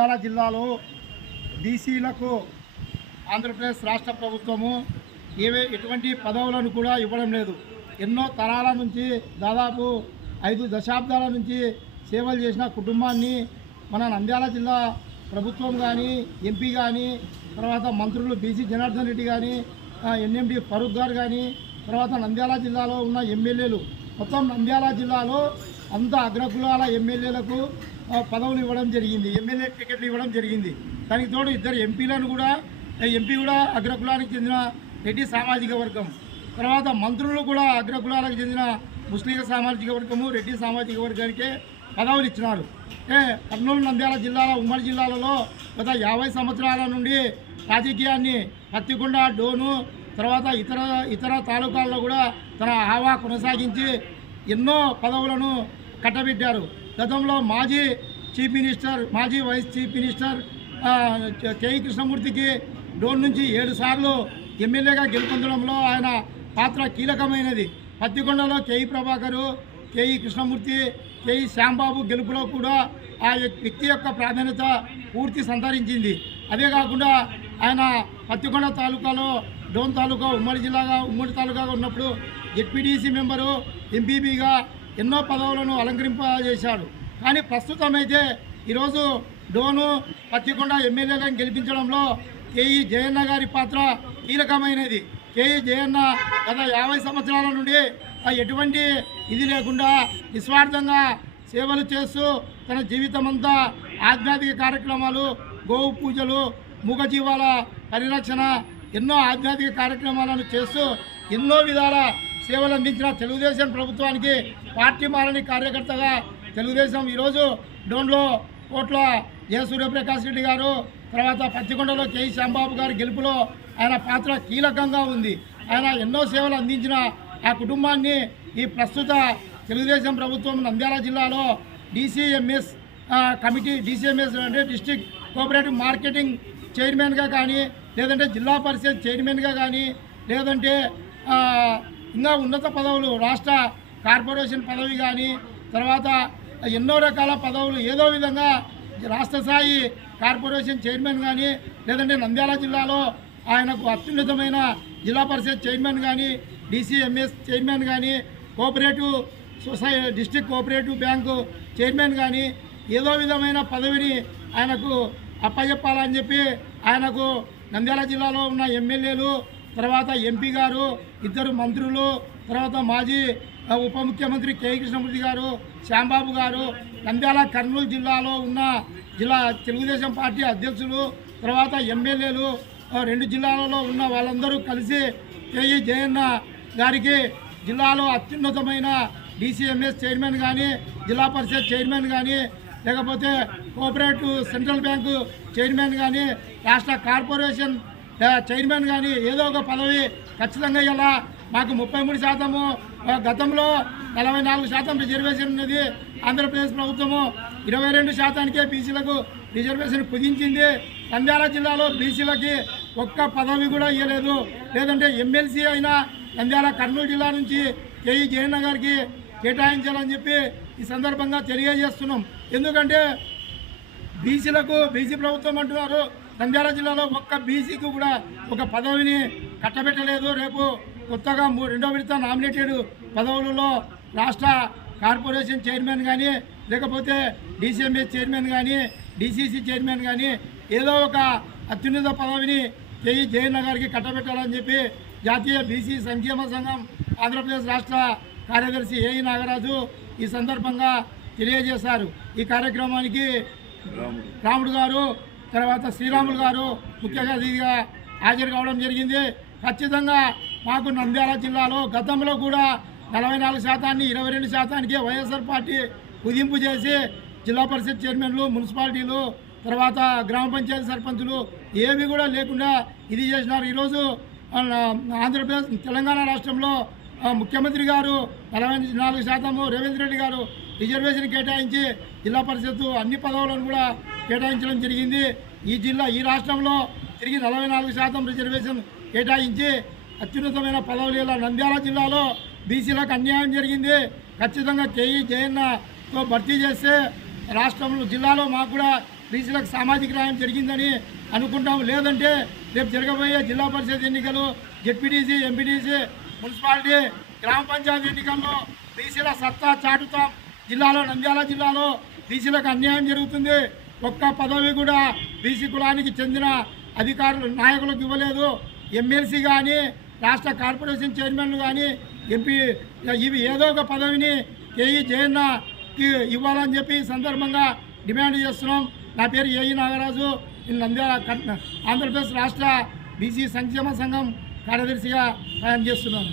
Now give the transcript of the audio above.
నంద్యాల జిల్లాలో బీసీలకు ఆంధ్రప్రదేశ్ రాష్ట్ర ప్రభుత్వము ఏవే ఎటువంటి పదవులను కూడా ఇవ్వడం లేదు. ఎన్నో తరాల నుంచి దాదాపు ఐదు దశాబ్దాల నుంచి సేవలు చేసిన కుటుంబాన్ని మన నంద్యాల జిల్లా ప్రభుత్వం కానీ ఎంపీ కానీ తర్వాత మంత్రులు బీసీ జనార్దన్ రెడ్డి కానీ ఎన్ఎండి ఫరూక్ గారు కానీ తర్వాత నంద్యాల జిల్లాలో ఉన్న ఎమ్మెల్యేలు. మొత్తం నంద్యాల జిల్లాలో అంత అగ్రకులాల ఎమ్మెల్యేలకు పదవులు ఇవ్వడం జరిగింది ఎమ్మెల్యే టికెట్లు ఇవ్వడం జరిగింది. దానికి తోడు ఇద్దరు ఎంపీలను కూడా ఎంపీ కూడా అగ్రకులానికి చెందిన రెడ్డి సామాజిక వర్గం. తర్వాత మంత్రులు కూడా అగ్రకులాలకు చెందిన ముస్లిం సామాజిక వర్గము రెడ్డి సామాజిక వర్గానికే పదవులు ఇచ్చినారు. ఏ కర్నూలు నంద్యాల జిల్లాల ఉమ్మడి జిల్లాలలో గత యాభై సంవత్సరాల నుండి రాజకీయాన్ని పత్తికొండ డోను తర్వాత ఇతర ఇతర తాలూకాల్లో కూడా తన హావా కొనసాగించి ఎన్నో పదవులను కట్టబెట్టారు. గతంలో మాజీ చీఫ్ మినిస్టర్ మాజీ వైస్ చీఫ్ మినిస్టర్ ఆ, కేఈ కృష్ణమూర్తికి డోన్ నుంచి ఏడు సార్లు ఎమ్మెల్యేగా గెలుపొందడంలో ఆయన పాత్ర కీలకమైనది. పత్తికొండలో K E Prabhakar K E Krishnamurthy K E Shyambabu గెలుపులో కూడా ఆ వ్యక్తి యొక్క ప్రాధాన్యత పూర్తి సంతరించింది. అదే కాకుండా ఆయన పత్తికొండ తాలూకాలో డోన్ తాలూకా ఉమ్మడి జిల్లాగా ఉమ్మడి తాలూకాగా ఉన్నప్పుడు జెడ్పీటీసీ మెంబరు ఎంపీపీగా ఎన్నో పదవులను అలంకరింపజేశాడు. కానీ ప్రస్తుతం అయితే ఈరోజు డోను పత్తికొండ ఎమ్మెల్యేలను గెలిపించడంలో కేఈ జయన్న గారి పాత్ర కీలకమైనది. కేఈ జయన్న గత యాభై సంవత్సరాల నుండి ఎటువంటి ఇది లేకుండా నిస్వార్థంగా సేవలు చేస్తూ తన జీవితం అంతా ఆధ్యాత్మిక కార్యక్రమాలు గోవు పూజలు మూగజీవాల పరిరక్షణ ఎన్నో ఆధ్యాత్మిక కార్యక్రమాలను చేస్తూ ఎన్నో విధాల సేవలు అందించిన తెలుగుదేశం ప్రభుత్వానికి పార్టీ మారని కార్యకర్తగా తెలుగుదేశం ఈరోజు డోన్లో కోట్ల ఏ సూర్యప్రకాష్ రెడ్డి గారు తర్వాత పత్తికొండలో కె. శ్యాంబాబు గారి గెలుపులో ఆయన పాత్ర కీలకంగా ఉంది. ఆయన ఎన్నో సేవలు అందించిన ఆ కుటుంబాన్ని ఈ ప్రస్తుత తెలుగుదేశం ప్రభుత్వం నంద్యాల జిల్లాలో డీసీఎంఎస్ కమిటీ డీసీఎంఎస్ అంటే డిస్టిక్ కోఆపరేటివ్ మార్కెటింగ్ చైర్మన్గా కానీ లేదంటే జిల్లా పరిషత్ చైర్మన్గా కానీ లేదంటే ఇంకా ఉన్నత పదవులు రాష్ట్ర కార్పొరేషన్ పదవి కానీ తర్వాత ఎన్నో రకాల పదవులు ఏదో విధంగా రాష్ట్ర స్థాయి కార్పొరేషన్ చైర్మన్ కానీ లేదంటే నంద్యాల జిల్లాలో ఆయనకు అత్యున్నతమైన జిల్లా పరిషత్ చైర్మన్ కానీ డీసీఎంఎస్ చైర్మన్ కానీ cooperative society district cooperative bank chairman కానీ ఏదో విధమైన పదవిని ఆయనకు అప్పచెప్పాలని చెప్పి ఆయనకు నంద్యాల జిల్లాలో ఉన్న ఎమ్మెల్యేలు తర్వాత ఎంపీ గారు ఇద్దరు మంత్రులు తర్వాత మాజీ ఉప ముఖ్యమంత్రి కె. కృష్ణమూర్తి గారు శ్యాంబాబు గారు నంద్యాల కర్నూలు జిల్లాలో ఉన్న జిల్లా తెలుగుదేశం పార్టీ అధ్యక్షులు తర్వాత ఎమ్మెల్యేలు రెండు జిల్లాలలో ఉన్న వాళ్ళందరూ కలిసి కేఈ జయన్న గారికి జిల్లాలో అత్యున్నతమైన డీసీఎంఎస్ చైర్మన్ కానీ జిల్లా పరిషత్ చైర్మన్ కానీ లేకపోతే కోఆపరేటివ్ సెంట్రల్ బ్యాంకు చైర్మన్ కానీ రాష్ట్ర కార్పొరేషన్ చైర్మన్ కానీ ఏదో ఒక పదవి ఖచ్చితంగా ఇలా మాకు ముప్పై మూడు శాతము గతంలో నలభై నాలుగు శాతం రిజర్వేషన్ ఉన్నది ఆంధ్రప్రదేశ్ ప్రభుత్వము. ఇరవై రెండు శాతానికే బీసీలకు రిజర్వేషన్ కుదించింది. నంద్యాల జిల్లాలో బీసీలకి ఒక్క పదవి కూడా ఇవ్వలేదు లేదంటే ఎమ్మెల్సీ అయినా నంద్యాల కర్నూలు జిల్లా నుంచి కేఈ జయన్న గారికి కేటాయించాలని చెప్పి ఈ సందర్భంగా తెలియజేస్తున్నాం. ఎందుకంటే బీసీలకు బీసీ ప్రభుత్వం అంటున్నారు. నంద్యాల జిల్లాలో ఒక్క బీసీకి కూడా ఒక పదవిని కట్టబెట్టలేదు. రేపు కొత్తగా రెండో విడత నామినేటెడ్ పదవులలో రాష్ట్ర కార్పొరేషన్ చైర్మన్ కానీ లేకపోతే డీసీఎంఎస్ చైర్మన్ కానీ డీసీసీ చైర్మన్ కానీ ఏదో ఒక అత్యున్నత పదవిని కేఈ జయన్న గారికి కట్టబెట్టాలని చెప్పి జాతీయ బీసీ సంక్షేమ సంఘం ఆంధ్రప్రదేశ్ రాష్ట్ర కార్యదర్శి ఏఈ నాగరాజు ఈ సందర్భంగా తెలియజేశారు. ఈ కార్యక్రమానికి రాముడు గారు తర్వాత శ్రీరాములు గారు ముఖ్య అతిథిగా హాజరు కావడం జరిగింది. ఖచ్చితంగా మాకు నంద్యాల జిల్లాలో గతంలో కూడా నలభై నాలుగు శాతాన్ని ఇరవై రెండు శాతానికి వైఎస్ఆర్ పార్టీ కుదింపు చేసి జిల్లా పరిషత్ చైర్మన్లు మున్సిపాలిటీలు తర్వాత గ్రామ పంచాయతీ సర్పంచులు ఏవి కూడా లేకుండా ఇది చేసినారు. ఈరోజు ఆంధ్రప్రదేశ్ తెలంగాణ రాష్ట్రంలో ముఖ్యమంత్రి గారు నలభై నాలుగు శాతము రేవంత్ రెడ్డి గారు రిజర్వేషన్ కేటాయించి జిల్లా పరిషత్తు అన్ని పదవులను కూడా కేటాయించడం జరిగింది. ఈ జిల్లా ఈ రాష్ట్రంలో తిరిగి నలభై నాలుగు శాతం రిజర్వేషన్ కేటాయించి అత్యున్నతమైన పదవులు ఇలా నంద్యాల జిల్లాలో బీసీలకు అన్యాయం జరిగింది. ఖచ్చితంగా కేఈ జయన్నతో భర్తీ చేస్తే రాష్ట్రంలో జిల్లాలో మాకు కూడా బీసీలకు సామాజిక న్యాయం జరిగిందని అనుకుంటాం లేదంటే రేపు జరగబోయే జిల్లా పరిషత్ ఎన్నికలు జెడ్పీటీసీ ఎంపీటీసీ మున్సిపాలిటీ గ్రామ పంచాయతీ ఎన్నికల్లో బీసీల సత్తా చాటుతాం. జిల్లాలో నంద్యాల జిల్లాలో బీసీలకు అన్యాయం జరుగుతుంది. ఒక్క పదవి కూడా బీసీ కులానికి చెందిన అధికారులు నాయకులకు ఇవ్వలేదు. ఎమ్మెల్సీ కానీ రాష్ట్ర కార్పొరేషన్ చైర్మన్లు కానీ ఎంపీ ఇవి ఏదో ఒక పదవిని ఏఈ జయన్నకి ఇవ్వాలని చెప్పి సందర్భంగా డిమాండ్ చేస్తున్నాం. నా పేరు ఏఈ నాగరాజు. నేను నంద్యాల ఆంధ్రప్రదేశ్ రాష్ట్ర బీసీ సంక్షేమ సంఘం కార్యదర్శిగా పనిచేస్తున్నాను.